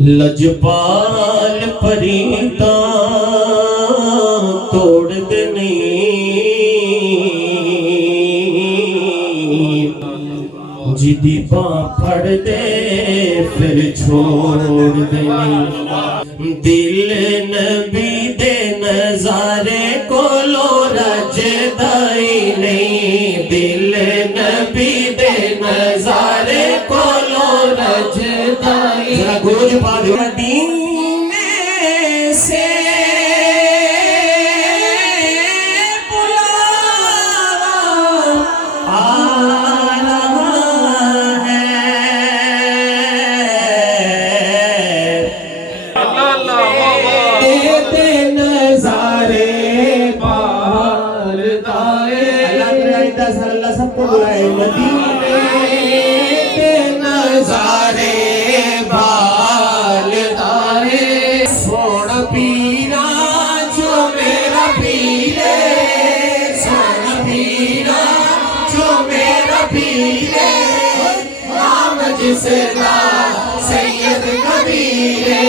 लजपाल परीता तोड़ देनी, जिदी बां फड़ दे फिर छोड़ देनी। दिल नबी दे नजारे कोलो रजदाई नहीं, दिल नबी दे नजारे कोलो रजदाई। जरा गूंज पा दो। मदीने से बुलावा आ रहा है, दे नजारे बाहर दाए। अल्लाह सबको बुलाए। मदीने के नजारे बाल दाए, सोन पीरा जो मेरा पीरे, सोन पीरा जो मेरा पीरे, नाम जिसका सैयद कबीरे।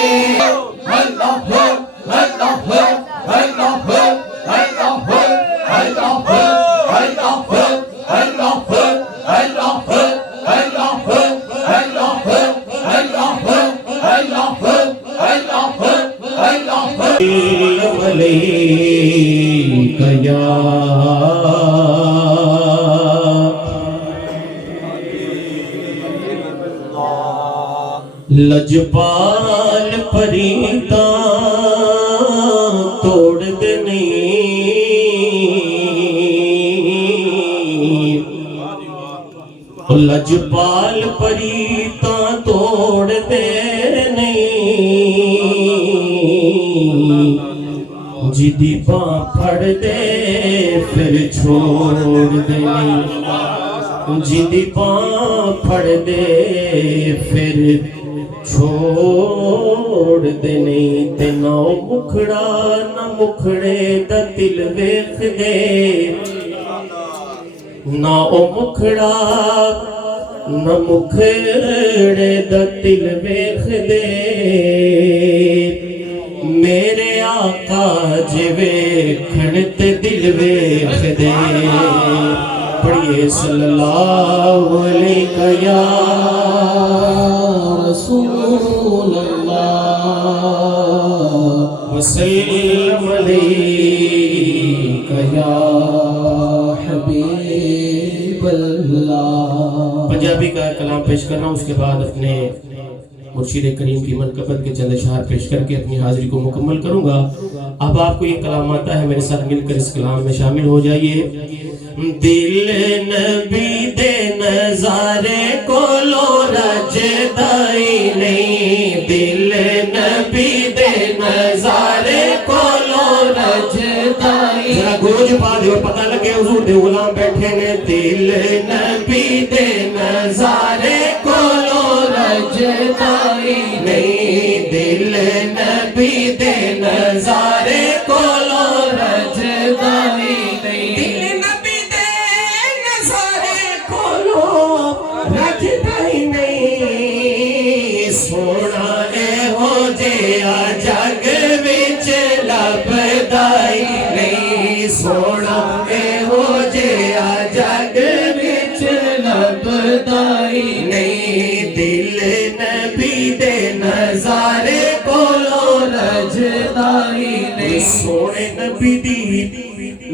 लजपाल परीता तोड़ देनी, लजपाल परीता तोड़ देनी, जिदी बां फड़ दे फिर छोड़ देनी, जिदी बां फड़ दे फिर छोड़ देनी। ते ना मुखड़ा ना मुखड़े दा दिल वेख दे, ना ओ मुखड़ा ना मुखड़े दा दिल वेख दे। मेरे आका जिवे खड़ते दिल वेख दे। पढ़िए सल्लल्लाहु अलैहि या रसूल अल्लाह वसल्लम अलैका या हबीब अल्लाह। पंजाबी का कलाम पेश कर रहा हूँ, उसके बाद अपने मुर्शिद करीम की मनकबत के चंद अशआर पेश करके अपनी हाजिरी को मुकम्मल करूंगा। अब आपको ये कलाम आता है, मेरे साथ मिलकर इस कलाम में शामिल हो जाइए। दिल नबी दे नजारे कोलो रजदाई नहीं, दिल नबी दे नजारे कोलो रजदाई। जरा गूंज पा दो, पता लगे हुजूर दे गुलाम बैठे ने। दिल नबी दे नजारे कोलो रजदाई नहीं, दिल नबी दे नजारे कोलो रजदाई नहीं, दिल नबी दे नजारे कोलो रजदाई नहीं। सोना ए हो जिया जग विच लभदाई नहीं, सोना ए हो जिया जग विच लभदाई नहीं, दिल नबी दे नजारे कोलो रजदाई नहीं। सोने नबी दी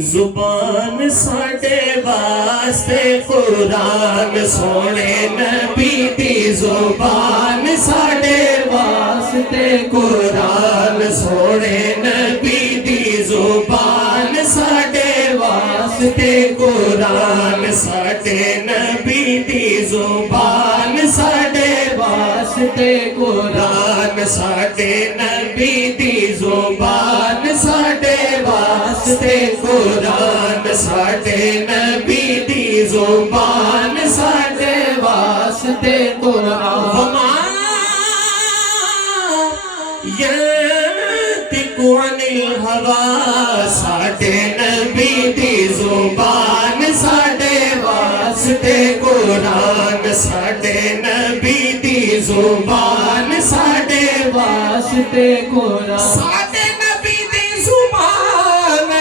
जुबान साडे वास्ते कुरान, सोने नबी दी जुबान साडे वास्ते कुरान, सोने नबी दी जुबान साडे वास्ते कुरान, साडे नबी दी जुबान साडे वास्ते कुरान, साडे नबी दी जुबान साडे वास्ते कुरान, साडे नबी दी जुबान साडे वास्ते कुरान। वमा यंतिकु अनिल हवा, साडे नबी दी जुबान साडे वास्ते कुरान, साडे नबी दी जुबान साडे वास्ते कुरान साडे नबी दी जुबान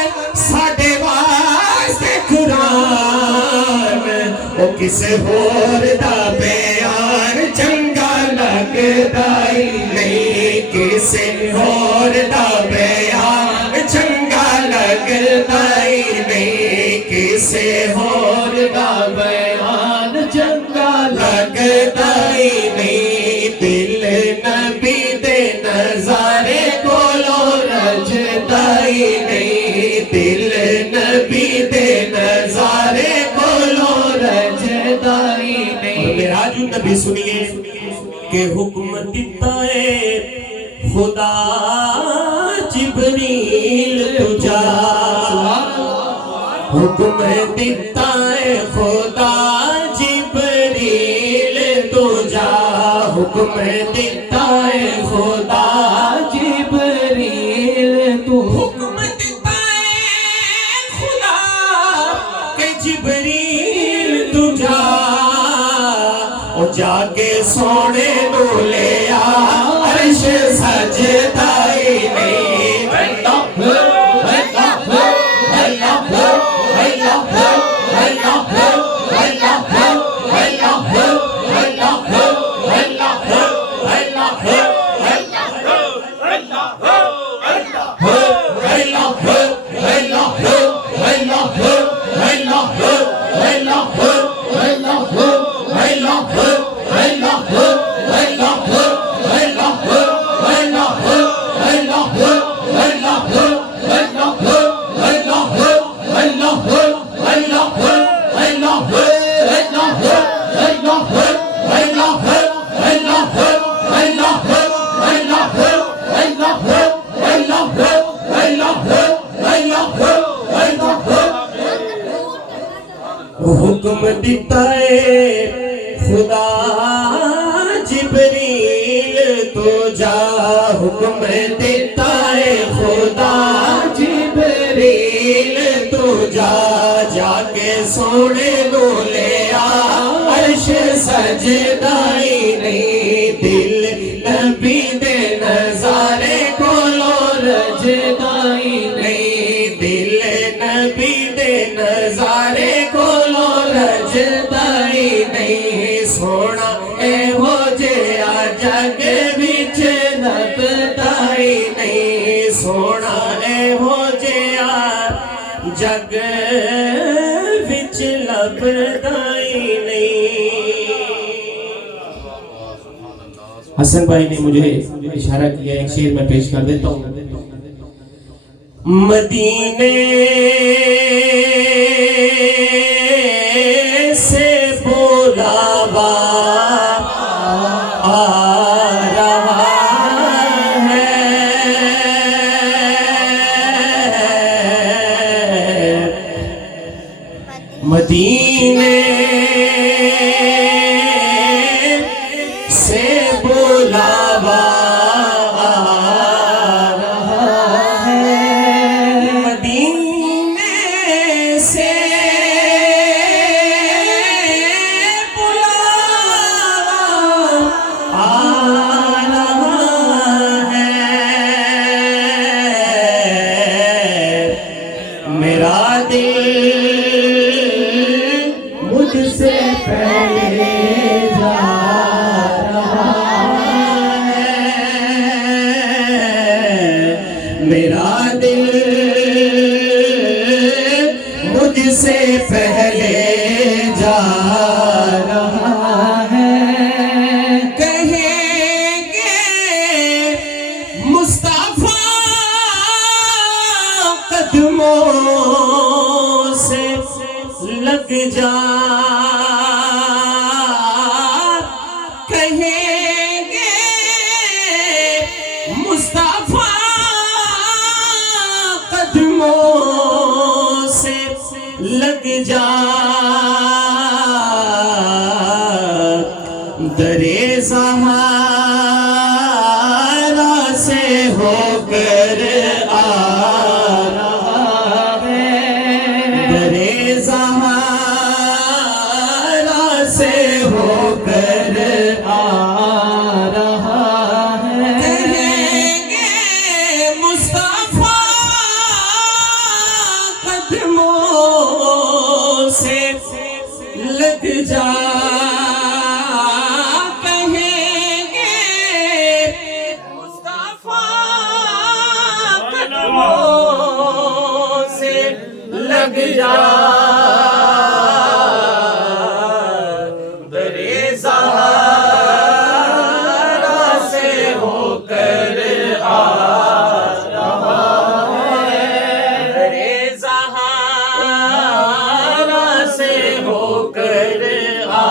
साडे वास्ते कुरान ओ किसे होर दा बयान चंगा लगदा ही नहीं किसे होर दा बयान चंगा लगदा ही नहीं किसे होर दा बयान चंगा लगदा ही नहीं दिल नबी दे नजारे कोलो रजदा ही नहीं दिल नबी दे नजारे कोलो रजदा ही नहीं। मेरा जो नबी सुनिए के हुक्म दिता है खुदा जिब्रील तुझा हुक्म दिता है खुदा जिब्रील तुझा हुक्म दिता है खुदा जिब्रील तू हुक्म दिता है खुदा के जिब्रील तुझा ओ जाके सोने नु ले आ अर्श सजदा ही नहीं हुक्म दिता है खुदा जिब्रील तो जा हुक्म देता है खुदा जिब्रील तो जा जाके सोने नो ले आ अर्श सजदा ही नहीं दिल नबी दे नजारे कोलो रजदा ही नहीं दिल नबी दे नजारे कोलो रजदा ही नहीं सोना एहो जिहा जग विच लभदा ही नहीं सोना एहो जिहा जग विच लभदा ही नहीं। हसन भाई ने मुझे इशारा किया एक शेर मैं पेश कर देता हूँ। मदीने से बुलावा आ रहा है मदीने से बुलावा मेरा दिल मुझसे पहले जा रहा है मेरा दिल मुझसे पहले जा रहा है कहेंगे मुस्तफा कदमों से लग जा कहेंगे मुस्तफा कदमों से लग जा दरे सहारा से होकर आ से होकर आ रहा है लग जा दरे सहारा से होकर आ रहा है, दरे सहारा से होकर आ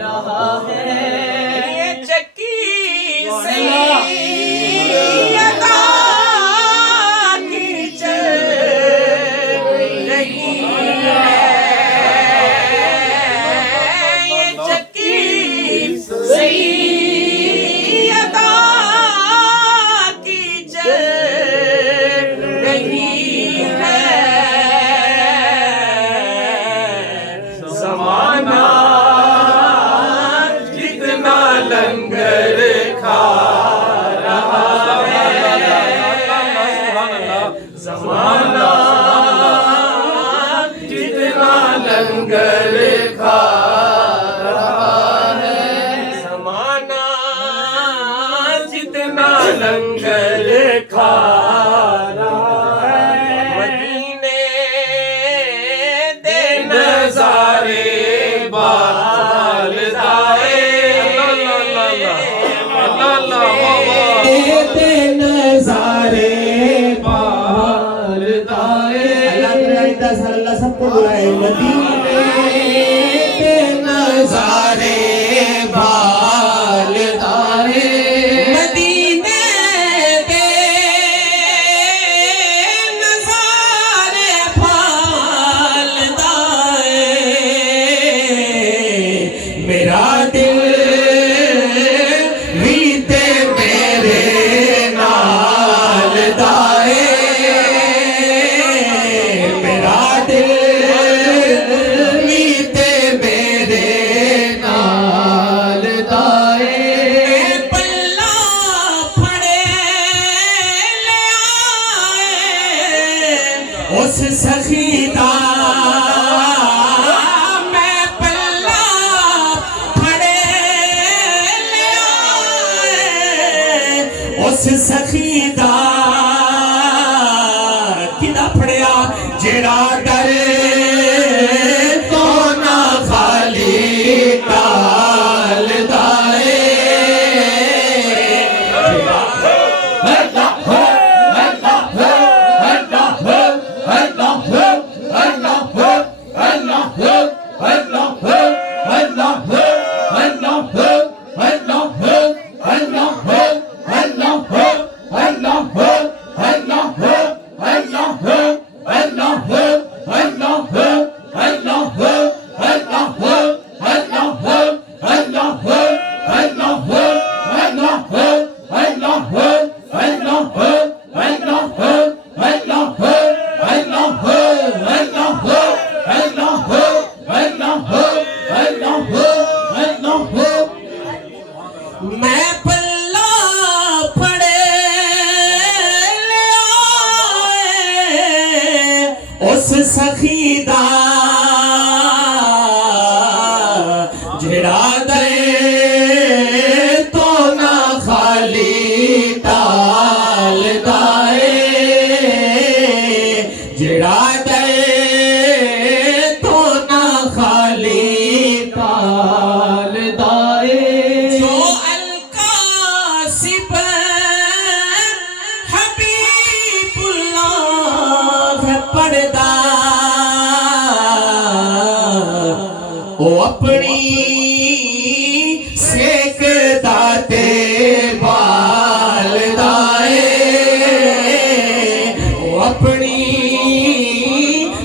रहा है। ये चक्की से लंगर खा रहा है, ज़माना जितना लंगर खा रहा है, ज़माना जितना लंगर खा रहा है। मदीने दे नज़ारे बालदाए देते नज़ारे बालदाए। अल्लाह सबको बुलाए। मदीने के नज़ारे बालदाए, मदीने के नज़ारे बालदाए। मेरा दिल उस सखीदा मैं पल्ला फड़े ले आए, उस सखीदा किदा फड़िया जेड़ा डरे तो ना खाली टालदा है। मैं पल्ला फड़े ले आए, उस सखीदा जेड़ा दे तो ना खाली टालदा है, जेड़ा दे तो ना खाली टालदा है। पड़दा ओ अपनी सेक दाते बालदाए, ओ अपनी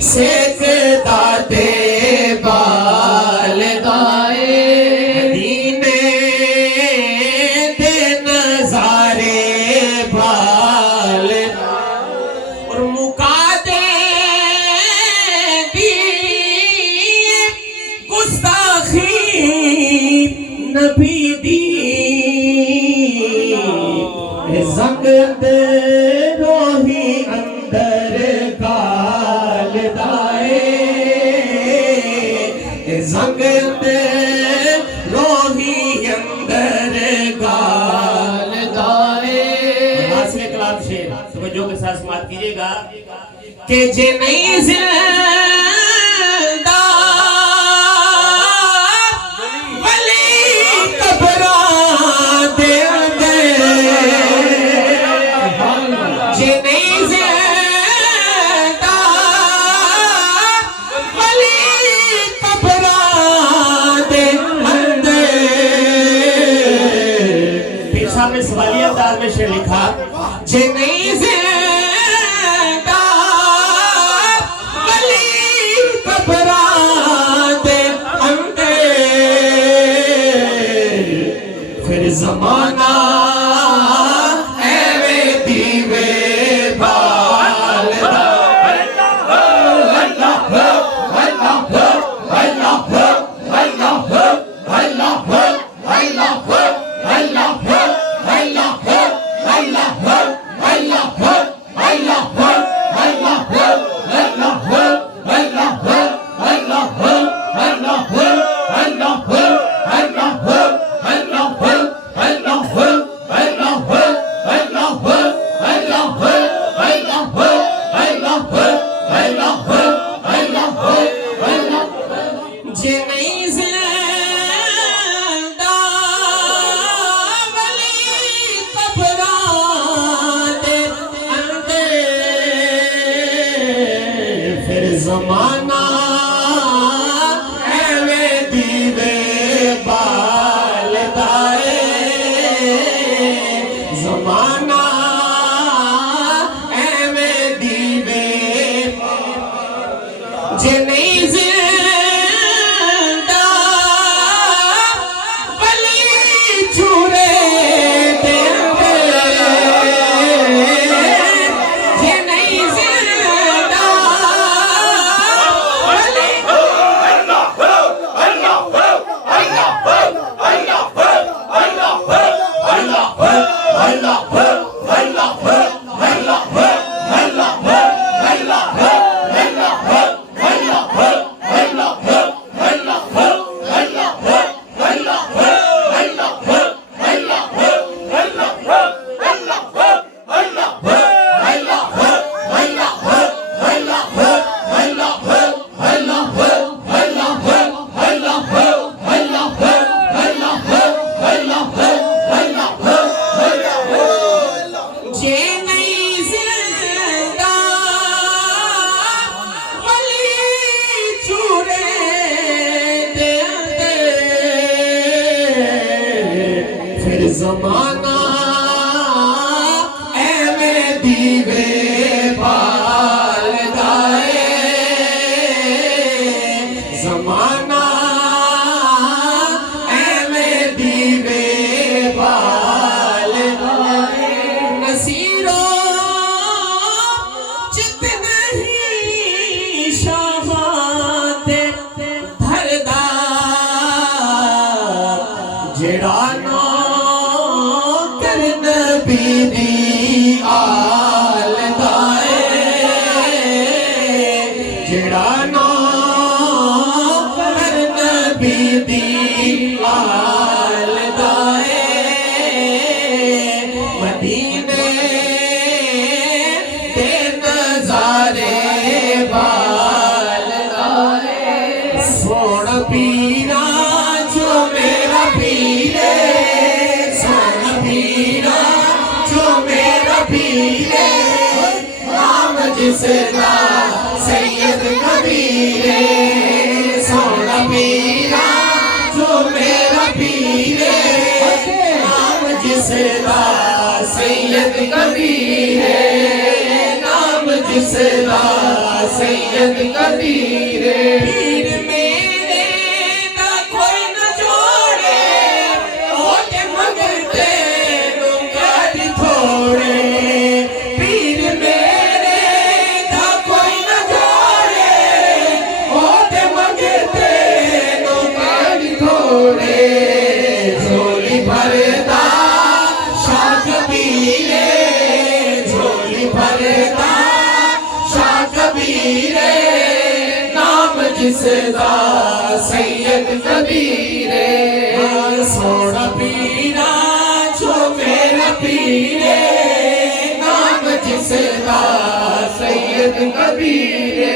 सेक दाते बालदाए। मदीने दे नज़ारे बालदाए और मुका नबी दी संगत रोही अंदर गालदाए, संगत रोही अंदर गालदाए। हासिल कलाम शेर तवज्जो के साथ समाअत कीजिएगा। कि जे नहीं जिंदा वली कबरा दे दे, जे नहीं जिंदा वली कबरा दे दे। फिर साहब ने सवालिया अंदाज में शेर लिखा, जे नहीं जिंदा वली कबरा दे अंदे। फिर जमाना एवे दीवे बालदा, जे नहीं जिंदा वली कबरा दे अंदे। फिर जमाना एवे दीवे बालदाए, जमाना एवे दीवे जे नहीं जिंदा वली चूरे दे दे, जे नहीं जिंदा वली जे नहीं जिंदा वली चूरे दे दे। फिर जमाना एवे दीवे बालदाए, जमाना एवे दीवे बालदाए। नसीरो चित नहीं शाबाते धरदा, जेड़ा नो करन बीदी आलदाए, जेड़ा नो करन बीदी आलदाए। मदीने ते नजारे बालदाए, सोन पीरा जो मेरा पीरे, सोन पीरा जो मेरा पीरे, नाम जिसका सैयद कबीरे। सोन पीरा जो मेरा पीरे, नाम जिसका सैयद कबीरे, नाम जिसका सैयद कबीरे। पीर मेरे ना कोई न जोड़े, ओटे मंगते नुंगारी थोड़े। पीर मेरे ना कोई न जोड़े, ओटे मंगते नुंगारी थोड़े। झोली भरदा शाह कबीरे, झोली भरदा शाह कबीरे, नाम जिसदा सैयद कबीरे। सोना पीरा जो मेरा पीरे, नाम जिसदा सैयद कबीरे। कबीरे।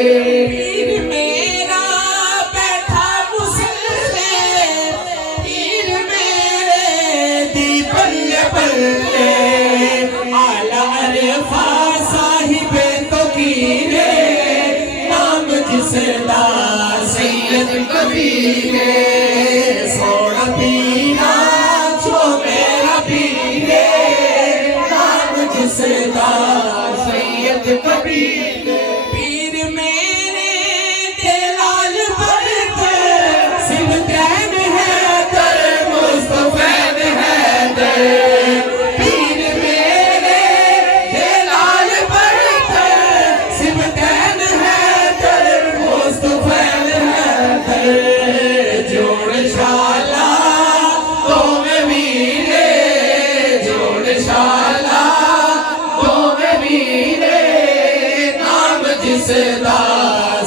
पीर मेरा बैठा मुसल्ले, पीर मेरे दी बल्ले बल्ले, आला अरफा साहिबे तो कीरे, नाम जिसदा सैयद कबीरे। सोना पीरा जो मेरा पीरे, नाम जिसदा सैयद कबीरे। पीर मेरे दिलाल बढ़ते, सिमरन है दर मुस्तफैन हैदर। पीर मेरे दिलाल बढ़ते, सिमरन है दर मुस्तफैन हैदर। जोड़ शाला तो में वीरे, जोड़ शाला तो में वीरे, नाम जिसदा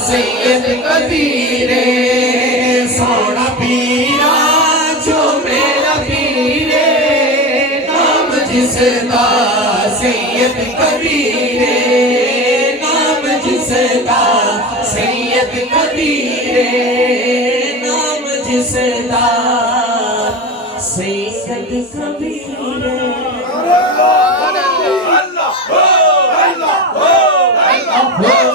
सैयद कबीरे। सोना पीरा जो मेरा पीरे, नाम जिसदा सैयद कबीरे। नाम जिसदा सैयद कबीरे। नाम जिसदा सैयद कबीर। अल्लाह अल्लाह अल्लाह अल्लाह अल्लाह।